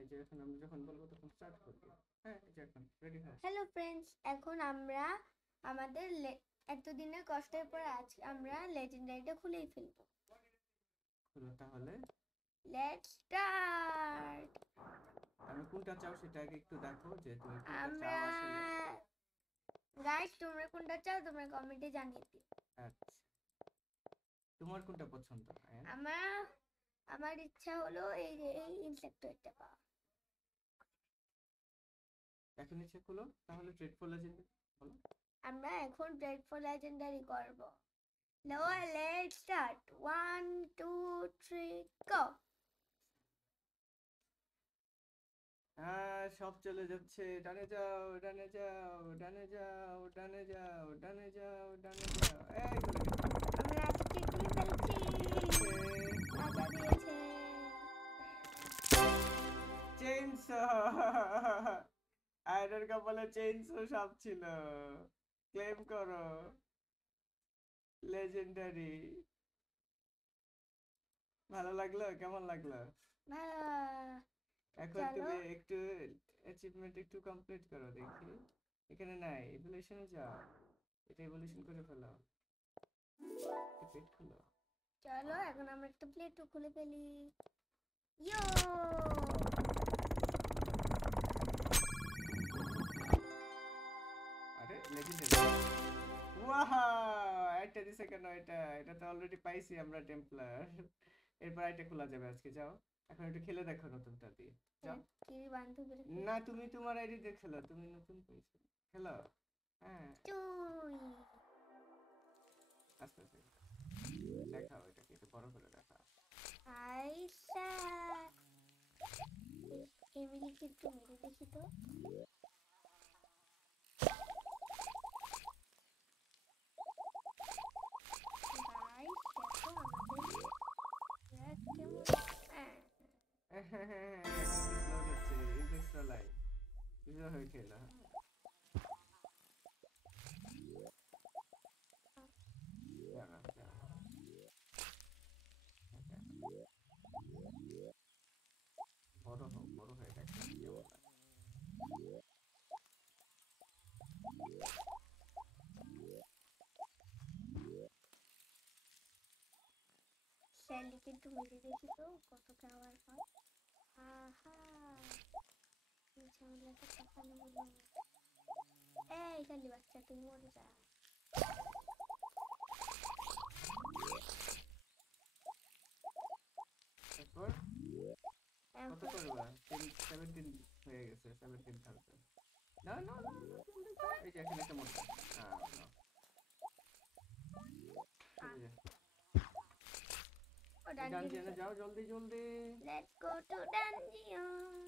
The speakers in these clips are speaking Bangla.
এই যে এখন আমরা যখন বলবো তখন স্টার্ট করব। হ্যাঁ, এই যে এখন রেডি হও। হ্যালো ফ্রেন্ডস, এখন আমরা আমাদের এতদিনের কষ্টের পর আজ আমরা লেজেন্ডারিটা খুলেই ফেলবো। হলো তাহলে লেটস স্টার্ট। আমি কোনটা চাও সেটা আগে একটু দেখো যে তুমি কোনটা আমরা চাও আসলে। গাইস, তোমরা কোনটা চাও তোমরা কমেন্টে জানিয়ে দিও। আচ্ছা, তোমার কোনটা পছন্দ? আমার ইচ্ছা হলো এই যে এই ইনসেক্টরটা পাওয়া। এখন ইচ্ছে খুলো তাহলে ড্রেডফুল লেজেন্ড বলো। আমরা এখন ড্রেডফুল লেজেন্ডারি করব। লেটস স্টার্ট 1 2 3 গো। সব চলে যাচ্ছে। ডানে যাও, ডানে যাও, ডানে যাও, ডানে যাও, ডানে যাও, ডানে যাও। এই চলে গেছে। আমরা আজকে কি ফেলছি? মজা দিয়েছে। চেইনসো। আয়নের কপালে চেইনসো সাপ ছিল। ক্লেম করো লেজেন্ডারি। ভালো লাগলো? কেমন লাগলো? এখন চলো তুমি একটু অ্যাচিভমেন্ট একটু কমপ্লিট করো দেখি। এখানে নাই, ইভলিউশনে যাও। এটা ইভলিউশন করে ফেলো। পেট খুলো। চলো এখন আমরা একটা প্লেট খুলে ফেলি। ইয়ো, আরে লেজেন্ডারি। ওয়াও, একটা দিছে কেন? এটা তো অলরেডি পাইছি আমরা টেম্পলার। এরপর এটা খোলা যাবে আজকে। যাও এখন একটু খেলে দেখো নতুনটা দিয়ে। যাও। কি বান্ধবী না, তুমি তোমার আইডি দিয়ে খেলো, তুমি নতুন পেয়েছো। খেলো। হ্যাঁ, তুই আস্তে আস্তে দেখাও, এটাকে একটু বড় করে দেখাও। আইসা এমিলিকে একটু মেরে দেখি তো। গাইস দেখো আমাদের র্যাক কেমন। স্লো যাচ্ছে, ইজ এক্সট্রা লাইট ইজো হয়ে খেলা। জানা জানা বড় হয়ে দেখো কেমন লাগে। স্যান্ডিকে একটু মেরে দেখি তো কত পাওয়ার হয়। আহা, এই ঝামেলাটা টাকানো হলো। এই শালি বাচ্চা, তুই মরে যা। তারপর কত করবা? 17 হয়ে গেছে, 17,000। না না না না, এই যে এখানে একটা মোটা। না, চলে যা। ডানজিয়ানে যাও, জলদি জলদি। Let's go to dungeon.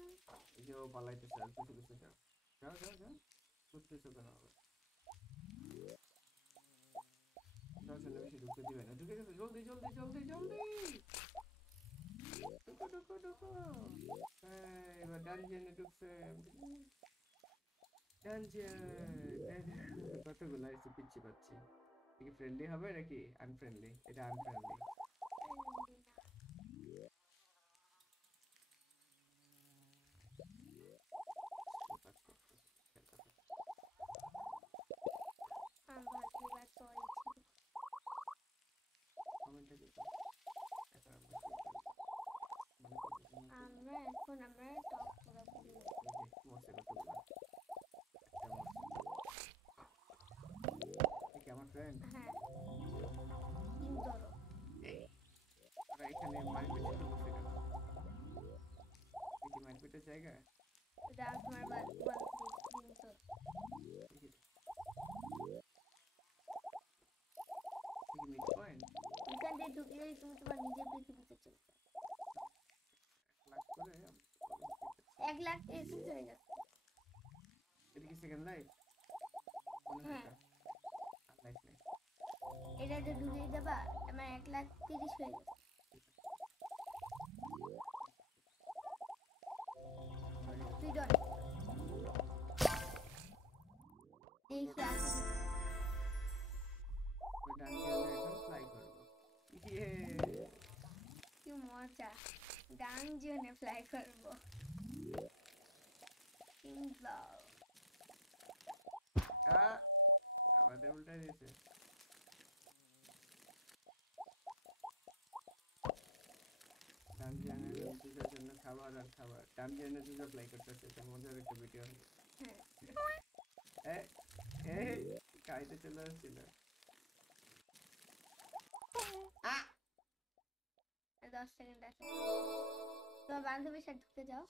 এই যে ও পালাইতেছে, আর কিছু কিছু যাও। যাও যাও যাও, করতেছো কেন আবার? যাও, ছেলে বেশি ঢুকতে দিবে না। ঢুকে গেছে, জলদি জলদি জলদি জলদি। ঢুকো ঢুকো ঢুকো। হ্যাঁ, এবার ডানজিয়ানে ঢুকছে। ডানজিয়ান। কতগুলো এসে পিচ্ছি পাচ্ছি। কি ফ্রেন্ডলি হবে নাকি আনফ্রেন্ডলি? এটা আনফ্রেন্ডলি। আমার এবার সরি ছিল। কমেন্টে দিতে এখন আমরা শুরু করব। মনে করবে যে নতুন আমরা টপ পুরোপুরি এই যে মরছে কতগুলো। একটা মরছে। এ কি আমার ফ্রেন্ড? হ্যাঁ ইন্দোর ওরা এখানে মারপিট শুরু করছে কেন? এটি মারপিটের জায়গা? Dark marble Indore. দেখি মিড পয়েন্ট। এখান দিয়ে ঢুকলেই তুমি তোমার নিজের পৃথিবীতে চলে যাবে। 1 লাখ করে 1 লাখ এসে হয়ে যাচ্ছে। এটা কি সেকেন্ড লাইফ? হ্যাঁ, আর লাইফ নেই। এটা যে ঢুকিয়ে দেবা আমার 1,30,000 হয়ে গেছে। তুই ডন দেখি আসি। ডানজিয়ানে এখন ফ্লাই করব। ইয়ে, কি মজা, ডানজিয়নে ফ্লাই করবো। দাও। আমাদের উল্টাই দিয়েছে। ডানজিয়ানের জুজের জন্য খাবার আর খাবার। ডানজিয়ানের জুজ অ্যাপ্লাই করতেছে, এটা মজার একটা ভিডিও হবে। খাইতে চলে আসছিল। 10 সেকেন্ড আছে। তোমার বান্ধবীর সাথে ঢুকে যাও।